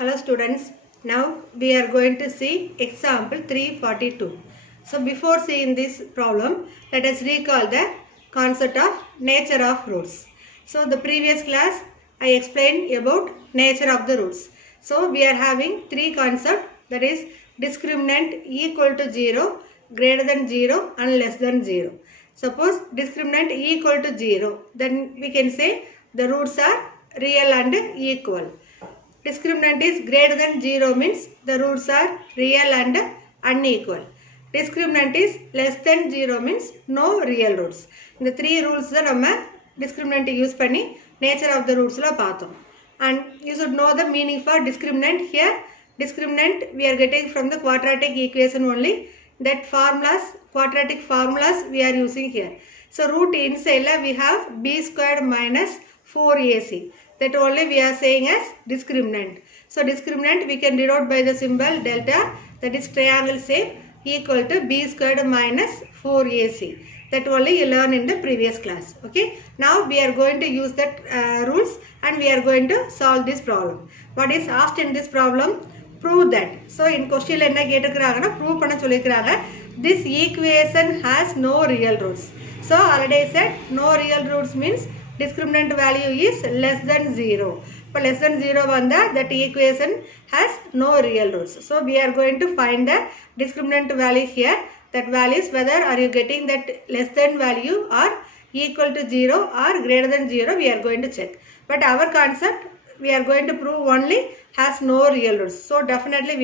Hello students, now we are going to see example 342. So before seeing this problem, let us recall the concept of nature of roots. So the previous class I explained about nature of the roots. So we are having three concepts, that is discriminant equal to 0, greater than 0 and less than 0. Suppose discriminant equal to 0, then we can say the roots are real and equal. Discriminant is greater than 0 means the roots are real and unequal. Discriminant is less than 0 means no real roots. The three rules that நம்ம discriminant use பண்ணி nature of the roots la பார்த்தோம். And you should know the meaning for discriminant here. Discriminant we are getting from the quadratic equation only. That formulas, quadratic formulas we are using here. So root inside we have b squared minus 4ac. That only we are saying as discriminant. So discriminant we can denote by the symbol delta, that is triangle shape, equal to b squared minus 4ac. That only you learn in the previous class. Okay. Now we are going to use that rules and we are going to solve this problem. What is asked in this problem? Prove that. So in question enna ketukkranga prove panna sollikranga this equation has no real roots. So already I said no real roots means discriminant value is less than 0. For less than 0 vanda that equation has no real roots. So we are going to find the discriminant value here. That value is whether are you getting that less than value or equal to 0 or greater than 0, we are going to check. But our concept we are going to prove only has no real roots. So definitely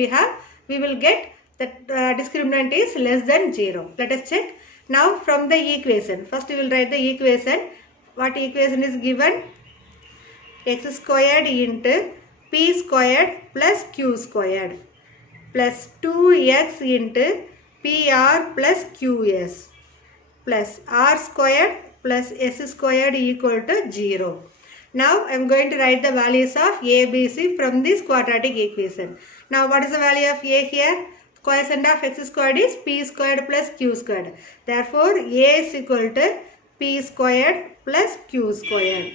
we will get that discriminant is less than 0. Let us check. Now from the equation, first we will write the equation. What equation is given? X squared into p squared plus q squared plus 2x into pr plus qs plus r squared plus s squared equal to 0. Now I am going to write the values of a, b, c from this quadratic equation. Now what is the value of a here? Quotient of x squared is p squared plus q squared. Therefore a is equal to p squared plus q squared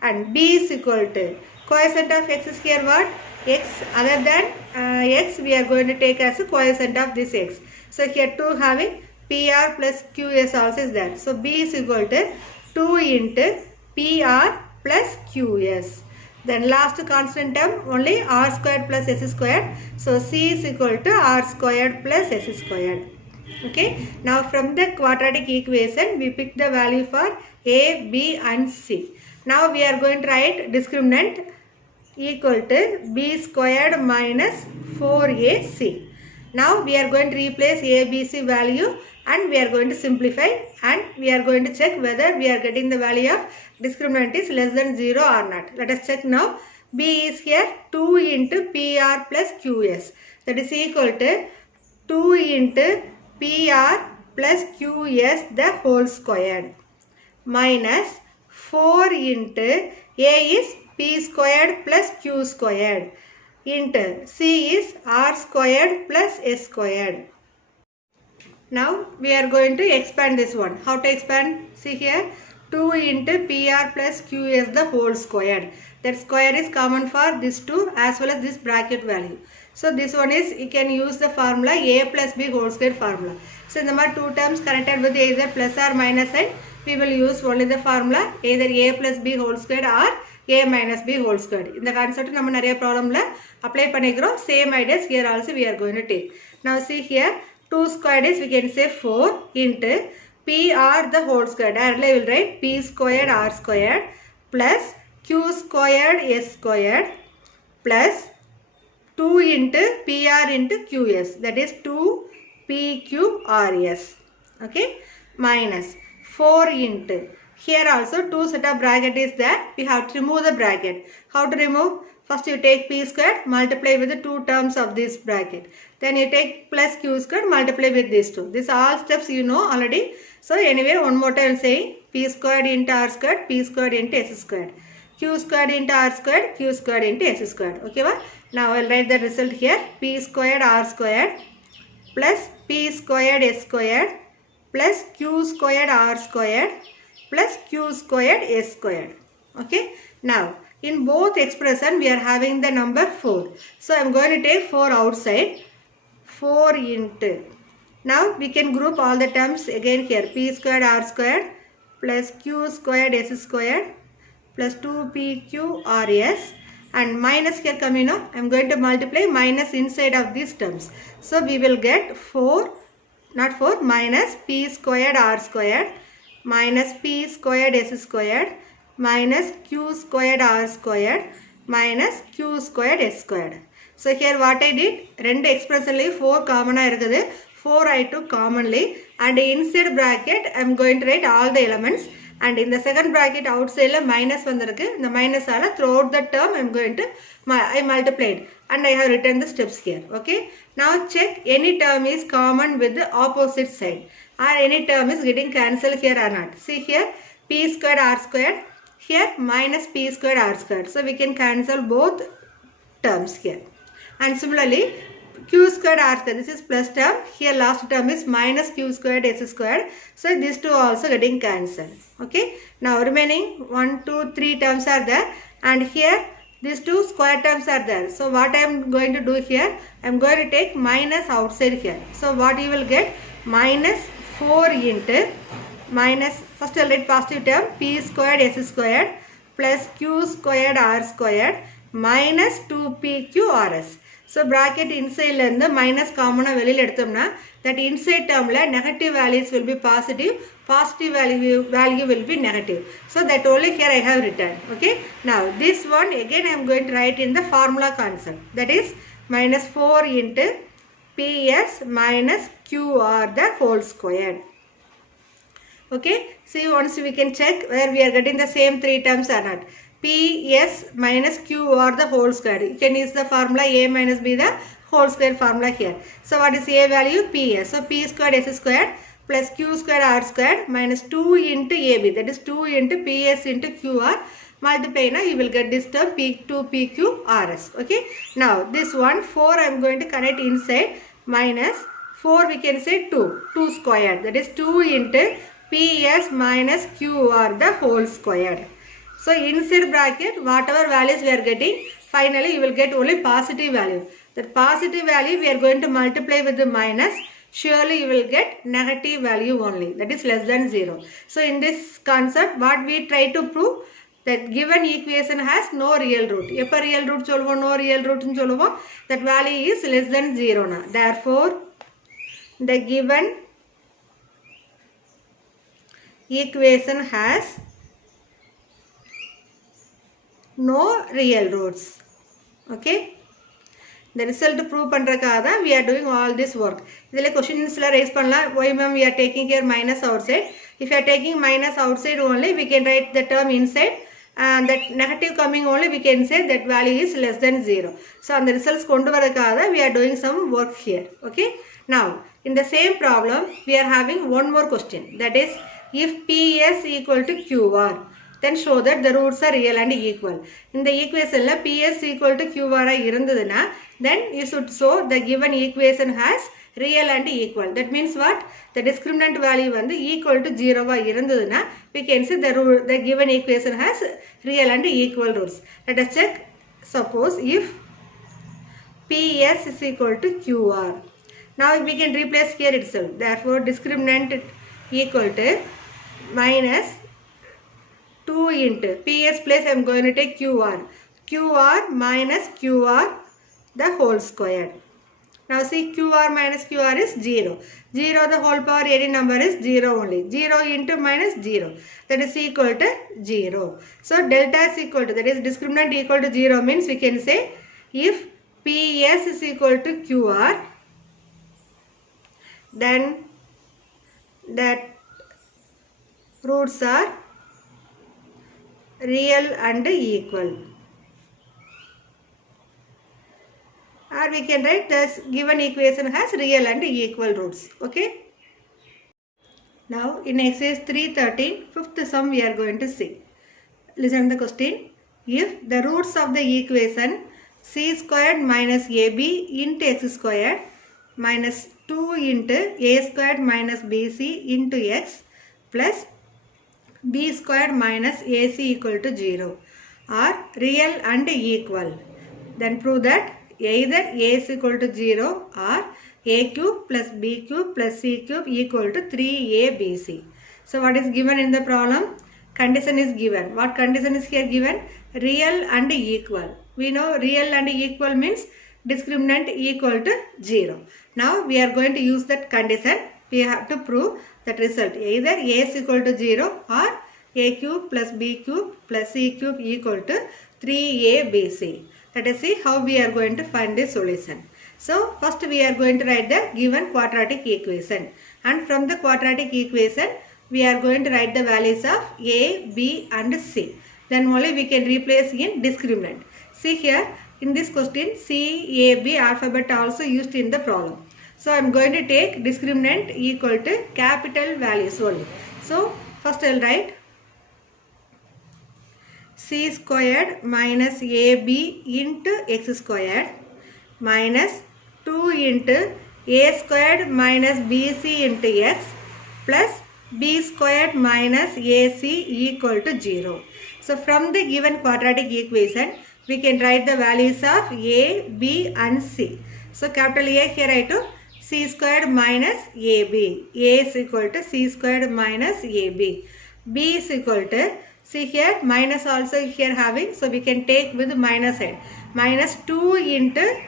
and b is equal to quotient of x is here what? X, other than x we are going to take as a quotient of this x. So here 2 having pr plus qs also is there. So b is equal to 2 into pr plus qs. Then last constant term only r squared plus s squared. So c is equal to r squared plus s squared. Okay. Now from the quadratic equation we pick the value for a, b and c. Now we are going to write discriminant equal to b squared minus 4ac. Now we are going to replace a, b, c value and we are going to simplify and we are going to check whether we are getting the value of discriminant is less than 0 or not. Let us check now. B is here 2 into pr plus qs, that is equal to 2 into pr plus qs the whole squared minus 4 into a is p squared plus q squared into c is r squared plus s squared. Now we are going to expand this one. How to expand? See here 2 into pr plus qs the whole squared. That square is common for this 2 as well as this bracket value. So this one is, you can use the formula a plus b whole square formula. So in the two terms connected with either plus or minus sign, we will use only the formula either a plus b whole square or a minus b whole square. In the concept we நிறைய problem la apply பண்ணிக்கிறோம். Same ideas here also we are going to take. Now see here 2 squared is, we can say 4 into pr the whole squared. Directly we will write p squared r squared plus q squared s squared plus 2 into pr into qs, that is 2 pqrs. Okay, minus 4 into, here also 2 set of bracket is there, we have to remove the bracket. How to remove? First you take p squared, multiply with the 2 terms of this bracket. Then you take plus q squared, multiply with these 2. These all steps you know already. So anyway, one more time saying p squared into r squared, p squared into s squared, q squared into r squared, q squared into s squared. Okay, va? Now I will write the result here. P squared r squared plus p squared s squared plus q squared r squared plus q squared s squared. Okay. Now in both expression we are having the number 4. So I am going to take 4 outside. 4 into. Now we can group all the terms again here. P squared R squared plus Q squared S squared plus 2PQRS, and minus here coming up. I am going to multiply minus inside of these terms. So we will get 4, not 4, minus P squared R squared minus P squared S squared minus Q squared R squared minus Q squared S squared. So here what I did, two expression 4 common 4 I took commonly, and inside bracket I am going to write all the elements, and in the second bracket outside minus vandirukku. The minus throughout the term I am going to I multiplied and I have written the steps here. Okay. Now check any term is common with the opposite side, or any term is getting cancelled here or not. See here, P squared R squared, here minus P squared R squared. So we can cancel both terms here. And similarly Q squared R squared, this is plus term, here last term is minus Q squared S squared. So these two also getting cancelled. Okay. Now remaining 1, 2, 3 terms are there, and here these two square terms are there. So what I am going to do here, I am going to take minus outside here. So what you will get, minus 4 into minus, first I will write positive term, P squared S squared plus Q squared R squared minus 2PQRS. So bracket inside la minus common velil eduthamna, that inside term la negative values will be positive, positive value will be negative. So that only here I have written. Okay. Now this one again I am going to write in the formula concept, that is minus 4 into PS minus QR the whole squared. Okay. See, once we can check where we are getting the same 3 terms or not. PS minus QR the whole square. You can use the formula A minus B the whole square formula here. So what is A value? PS. So P squared S squared plus Q squared R squared minus 2 into AB, that is 2 into PS into QR. Multiply now you will get this term P2PQRS. Okay. Now this one 4 I am going to connect inside, minus 4 we can say 2 squared, that is 2 into PS minus QR the whole squared. So inside bracket whatever values we are getting, finally you will get only positive value. That positive value we are going to multiply with the minus, surely you will get negative value only, that is less than 0. So in this concept what we try to prove, that given equation has no real root. Epa real root solvo, no real root solvo, that value is less than 0 na. Therefore the given equation has no real roots. Okay. The result prove pandrakada we are doing all this work. Idhile questions la raise pannalam, why ma'am we are taking here minus outside. If you are taking minus outside only, we can write the term inside, and that negative coming only we can say that value is less than 0. So on the results kondu varakada we are doing some work here. Okay. Now in the same problem we are having one more question, that is if PS equal to QR, then show that the roots are real and equal. In the equation la PS equal to QR irundaduna, then you should show the given equation has real and equal. That means what? The discriminant value vandu equal to 0 irundaduna, we can say the given equation has real and equal roots. Let us check. Suppose if PS is equal to QR. Now we can replace here itself. Therefore discriminant equal to minus 2 into PS place I am going to take QR. QR minus QR the whole square. Now see, QR minus QR is 0. 0 the whole power any number is 0 only. 0 into minus 0, that is equal to 0. So delta is equal to, that is discriminant equal to 0 means we can say if PS is equal to QR, then that roots are real and equal. Or we can write this given equation has real and equal roots. Okay. Now in exercise 3.13, fifth sum we are going to see. Listen to the question. If the roots of the equation c squared minus ab into x squared minus 2 into a squared minus bc into x plus b squared minus ac equal to 0. are real and equal, then prove that either a is equal to 0 or a cube plus b cube plus c cube equal to 3abc. So what is given in the problem? Condition is given. What condition is here given? Real and equal. We know real and equal means discriminant equal to 0. Now we are going to use that condition. We have to prove that result. Either a is equal to 0 or a cube plus b cube plus c cube equal to 3abc. Let us see how we are going to find the solution. So first we are going to write the given quadratic equation, and from the quadratic equation we are going to write the values of a, b and c. Then only we can replace in discriminant. See here in this question C, A, B alphabet also used in the problem. So I am going to take discriminant equal to capital values only. So first I will write c squared minus ab into x squared minus 2 into a squared minus bc into x plus b squared minus ac equal to 0. So from the given quadratic equation we can write the values of a, b and c. So capital A here I to c squared minus ab. A is equal to c squared minus ab. B is equal to, see here minus also here having, so we can take with minus sign. Minus 2 into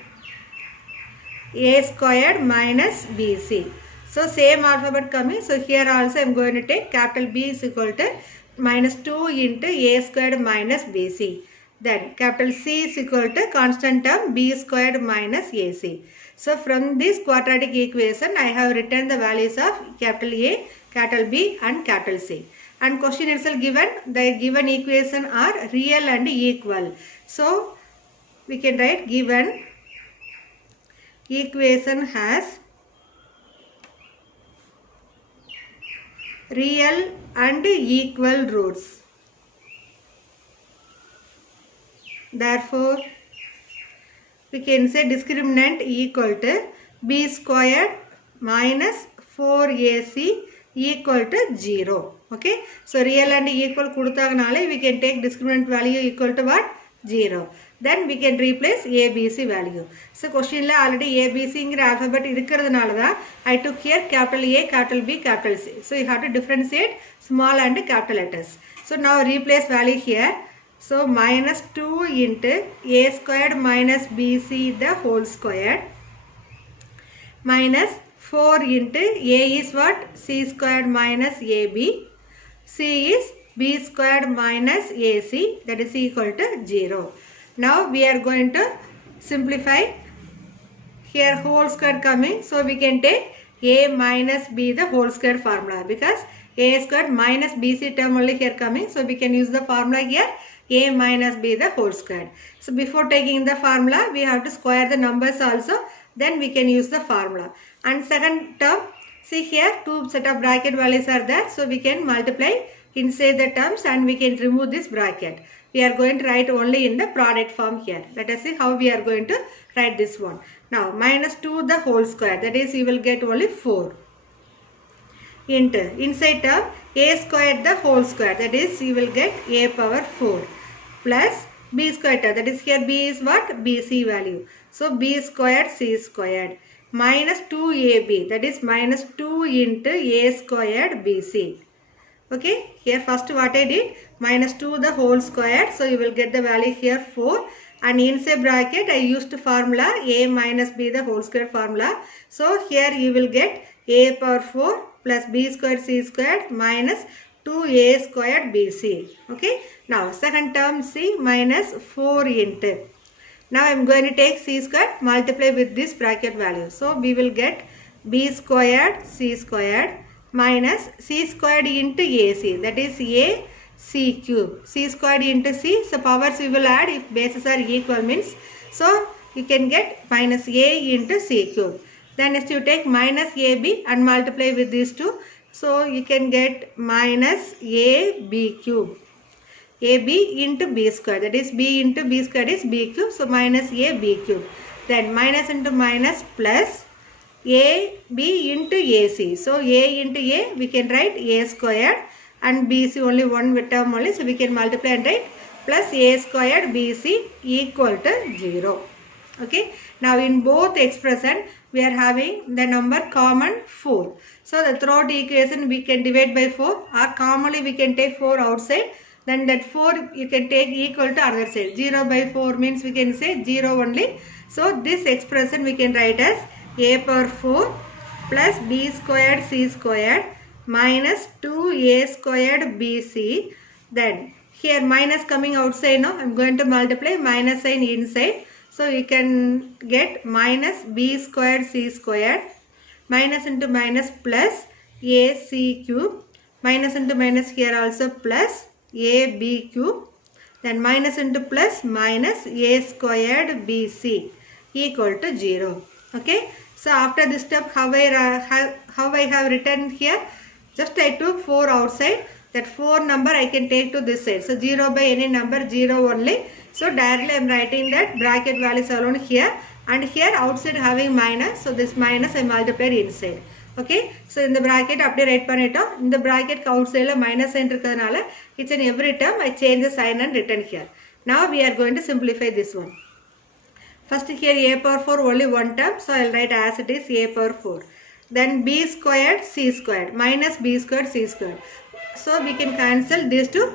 a squared minus bc. So same alphabet coming. So here also I am going to take capital B is equal to minus 2 into a squared minus bc. Then capital C is equal to constant term b squared minus ac. So from this quadratic equation I have written the values of capital A, capital B and capital C. And question itself given, the given equation are real and equal. So we can write given equation has real and equal roots. Therefore we can say discriminant equal to b squared minus 4ac equal to 0. Okay. So real and equal kuduttaganale we can take discriminant value equal to what? 0. Then we can replace ABC value. So question la already ABC ingra alphabet irukkiradunala I took here capital A, capital B, capital C. So you have to differentiate small and capital letters. So now replace value here. So minus 2 into a squared minus bc the whole squared minus 4 into a is what? C squared minus ab. C is b squared minus ac, that is equal to 0. Now we are going to simplify. Here whole square coming, so we can take a minus b the whole square formula, because a squared minus bc term only here coming, so we can use the formula here a minus b the whole square. So before taking the formula we have to square the numbers also, then we can use the formula. And second term, see here two set of bracket values are there, so we can multiply inside the terms and we can remove this bracket. We are going to write only in the product form here. Let us see how we are going to write this one. Now minus 2 the whole square, that is you will get only 4 into inside term a squared the whole square, that is you will get a power 4 plus b squared, that is here b is what? bc value. So b squared c squared minus 2ab, that is minus 2 into a squared bc. Okay, here first what I did, minus 2 the whole square, so you will get the value here 4, and inside bracket I used formula a minus b the whole square formula. So here you will get a power 4 plus b squared c squared minus 2a squared bc. Okay, now second term c minus 4 into, now I am going to take c squared multiply with this bracket value. So we will get b squared c squared minus c squared into ac, that is a c cube, c squared into c, so powers we will add if bases are equal means, so you can get minus a into c cube. Then next you take minus ab and multiply with these two, so you can get minus ab cube, ab into b square, that is b into b square is b cube, so minus ab cube. Then minus into minus plus a b into ac, so a into a we can write a squared and b is only one term only, so we can multiply and write plus a squared bc equal to 0. Okay, now in both expression we are having the number common 4. So the third equation we can divide by 4, or commonly we can take 4 outside, then that 4 you can take equal to other side. 0 by 4 means we can say 0 only. So this expression we can write as a power 4 plus b squared c squared minus 2a squared bc. Then here minus coming outside, now I am going to multiply minus sign inside. So you can get minus b squared c squared, minus into minus plus ac cube, minus into minus here also plus ab cube, then minus into plus minus a squared bc equal to 0. Okay. So after this step, how I have written here, just I took 4 outside, that 4 number I can take to this side. So 0 by any number 0 only. So directly I am writing that bracket values alone here, and here outside having minus, so this minus I multiplied inside. Okay, so in the bracket apply write pannittom, in the bracket outside la minus sign irukadanaala each and every term I change the sign and written here. Now we are going to simplify this one. First here a power 4 only one term, so I will write as it is a power 4. Then b squared c squared minus b squared c squared. So we can cancel these two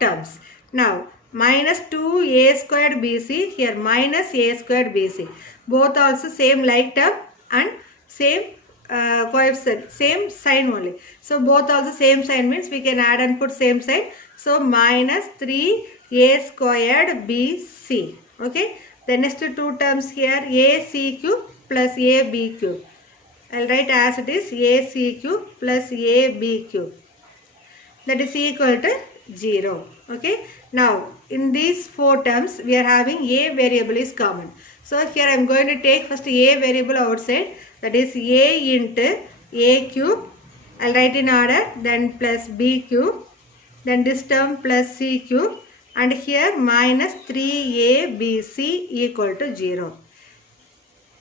terms. Now minus 2a squared bc, here minus a squared bc. Both also same like term and same coefficient, same sign only. So both also same sign means we can add and put same sign. So minus 3a squared bc. Okay. The next two terms here ac cube plus ab cube. I will write as it is ac cube plus ab cube. That is equal to 0. Okay. Now in these 4 terms we are having a variable is common. So here I am going to take first a variable outside, that is a into a cube. I will write in order, then plus b cube, then this term plus c cube, and here minus 3abc equal to 0.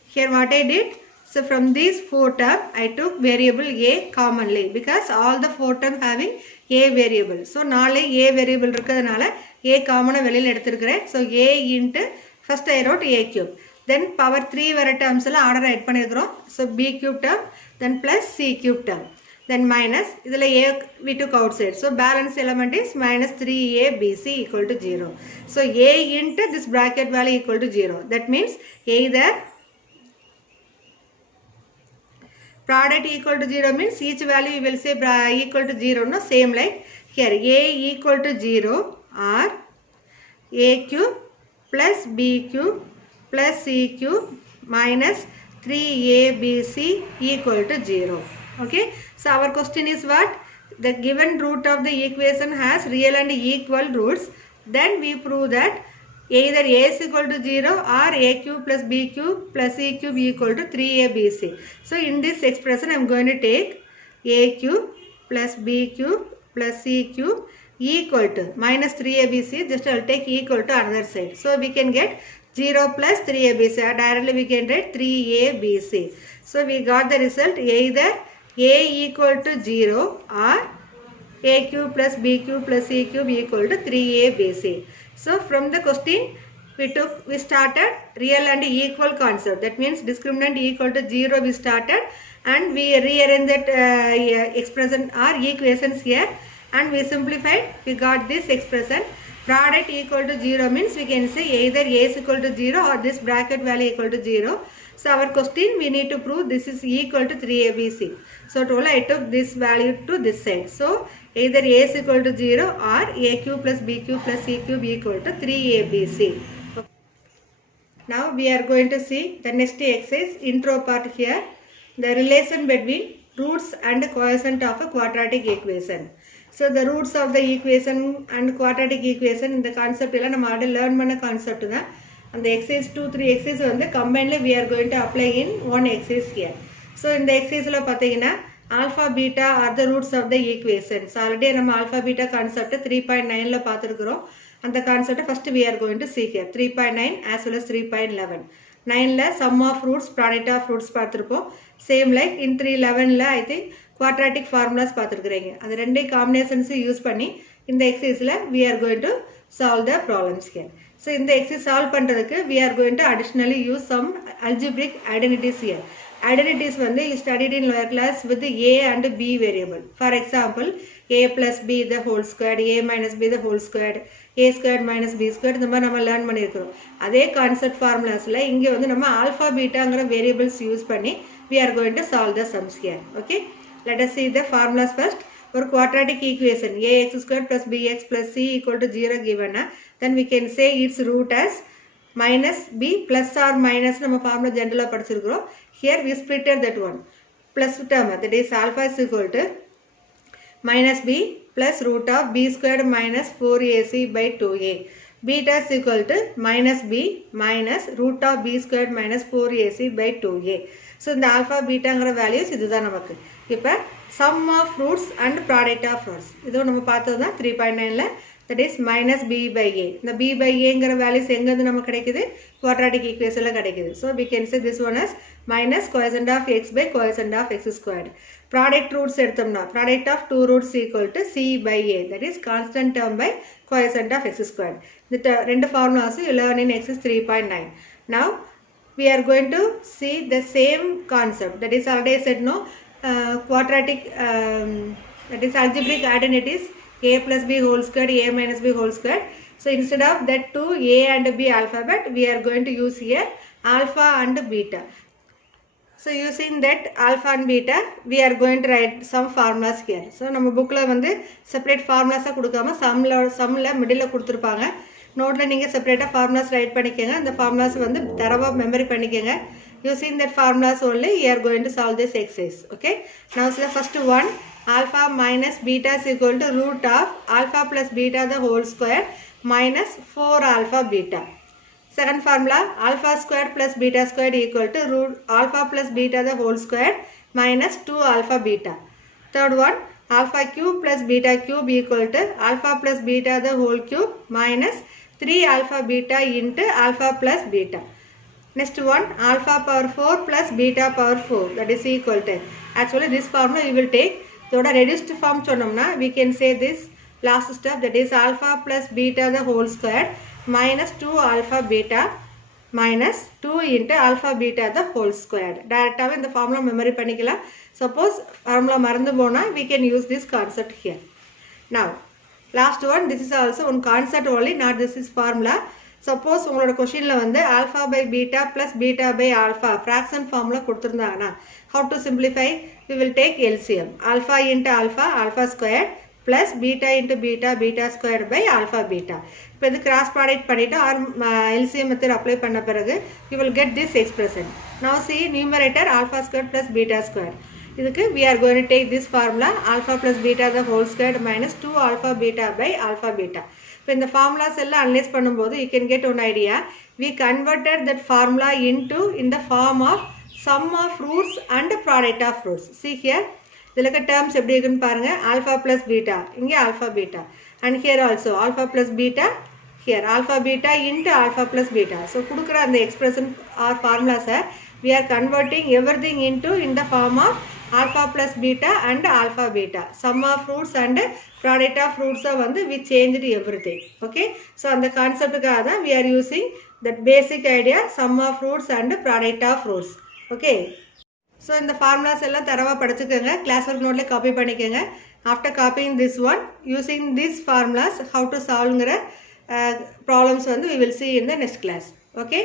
Here what I did, so from these 4 terms I took variable a commonly because all the 4 terms having a variable. So நாளை a variable இருக்கிறதுனால a common வெளியில் எடுத்திருக்கிறேன். So a into first I wrote a cube, then power 3 வர terms எல்லாம் order write பண்ணிருக்கிறோம். So b cube term, then plus c cube term, then minus இதில் a we took outside. So balance element is minus 3abc equal to 0. So a into this bracket value equal to 0. That means either product equal to 0 means each value you will say equal to 0, no, same like here a equal to 0 or a cube plus b cube plus c cube minus 3abc equal to 0. Okay. So our question is what? The given root of the equation has real and equal roots. Then we prove that either a is equal to 0 or a cube plus b cube plus c cube equal to 3abc. So in this expression I am going to take a cube plus b cube plus c cube equal to minus 3abc, just I will take equal to another side. So we can get 0 plus 3abc, directly we can write 3abc. So we got the result either a equal to 0 or a cube plus b cube plus c cube equal to 3abc. So from the question we started real and equal concept. That means discriminant equal to 0 we started, and we rearranged that expression or equations here, and we simplified. We got this expression. Product equal to 0 means we can say either a is equal to 0 or this bracket value equal to 0. So our question we need to prove this is equal to 3abc. So total I took this value to this side. So either a is equal to 0 or a cube plus b cube plus c cube equal to 3abc. Now we are going to see the next exercise intro part here. The relation between roots and coefficient of a quadratic equation. So the roots of the equation and quadratic equation in the concept we already learn panna concept da. And the exercise 2-3 exercise வந்து combinedly we are going to apply in one exercise here. So in the exercise la pathina alpha beta are the roots of the equation. So already நம்ம alpha beta concept 3.9 la பாத்துக்கிறோம். And the concept first we are going to see here 3.9 as well as 3.11. 9 la sum of roots product of roots பாத்துருப்போம். Same like in 3.11 la I think quadratic formulas பாத்துக்கிறீங்க. அது ரெண்டே combinations use பண்ணி இந்த exercise la we are going to solve the problems here. So in the exercise solve பண்றதுக்கு we are going to additionally use some algebraic identities here. Identities வந்து you studied in lower class with the a and b variable. For example, a plus b the whole squared, a minus b the whole squared, a squared minus b squared இந்த மாதிரி நம்ம learn பண்ணியிருக்கிறோம். அதே concept ஃபார்முலாஸில் இங்கே வந்து நம்ம alpha பீட்டாங்கிற variables use பண்ணி we are going to solve the sums here. Okay, let us see the formulas first. For quadratic equation ax squared plus bx plus c equal to 0 given, then we can say its root as minus b plus or minus நம்ம formula generally படிச்சிருக்கிறோம். Here we splitted that one plus term, that is alpha is equal to minus b plus root of b squared minus 4ac by 2a. Beta is equal to minus b minus root of b squared minus 4ac by 2a. So இந்த alpha betaங்கிற values இதுதான் நமக்கு. இப்போ sum of roots and product of roots இதுவும் நம்ம பார்த்தது தான் 3.9ல, that is minus b by a. இந்த b by aங்கிற values எங்கேருந்து நமக்கு கிடைக்குது, quadratic equationல கிடைக்குது. So we can say this one as minus quotient of x by quotient of x squared. Product roots எடுத்தோம்னா product of two roots equal to c by a, that is constant term by quotient of x squared. இந்த ரெண்டு formulas you learn in exercise 3.9. Now we are going to see the same concept, that is already said no, quadratic that is algebraic identities a plus b whole squared, a minus b whole squared. So instead of that two a and b alphabet, we are going to use here alpha and beta. So using that alpha and beta, we are going to write some formulas here. So நம்ம bookல வந்து separate formulas கொடுக்காம sumல middle கொடுத்திருப்பாங்க. நோட்ல நீங்க செப்பரேட்டா formulas right பண்ணிக்கங்க. அந்த formulas வந்து தரவா மெமரி பண்ணிக்கங்க. Using that formulas only we are going to solve this exercise. Okay, now so the first one, alpha minus beta is equal to root of alpha plus beta the whole square minus 4 alpha beta. Second formula, alpha squared plus beta squared equal to root alpha plus beta the whole square minus 2 alpha beta. Third one, alpha cube plus beta cube equal to alpha plus beta the whole cube minus 3 alpha beta into alpha plus beta. Next one, alpha power 4 plus beta power 4, that is equal to, actually this formula you will take thoda reduced form சொன்னோம்னா we can say this last step, that is alpha plus beta the whole square minus 2 alpha beta minus 2 into alpha beta the whole square. Directly இந்த formula memory பண்ணிக்கலாம். Suppose formula மறந்து போனா we can use this concept here. Now last one, this is also one concept only, not this is formula. Suppose உங்களோட கொஸ்டின்ல வந்து alpha by beta plus beta by alpha fraction formula கொடுத்திருந்தாங்கன்னா, how to simplify, we will take LCM, alpha into alpha, alpha squared plus beta into beta, beta squared by alpha beta. இப்போ இது cross product பண்ணிட்டு or LCM method apply பண்ண பிறகு you will get this expression. Now see numerator alpha squared plus beta squared. இதுக்கு we are going to take this formula alpha plus beta the whole squared minus 2 alpha beta by alpha beta. இப்போ இந்த formulas எல்லாம் analyze பண்ணும்போது you can get one idea. We converted that formula into in the form of sum of roots and product of roots. See here, இதில் இருக்க terms எப்படி இருக்குன்னு பாருங்க. Alpha plus beta, இங்கே alpha beta, and here also alpha plus beta, here alpha beta into alpha plus beta. So கொடுக்குற அந்த expression or formulas we are converting everything into in the form of alpha plus beta and alpha beta. Sum of roots and product of roots வந்து we changed everything. Okay, so அந்த கான்செப்டுக்காக தான் we are using that basic idea, sum of roots and product of roots. Okay, so இந்த formulas எல்லாம் தரவா படிச்சுக்கங்க. class work noteல copy பண்ணிக்கங்க. After copying this one, using these formulas how to solve problems வந்து we will see in the next class. Okay.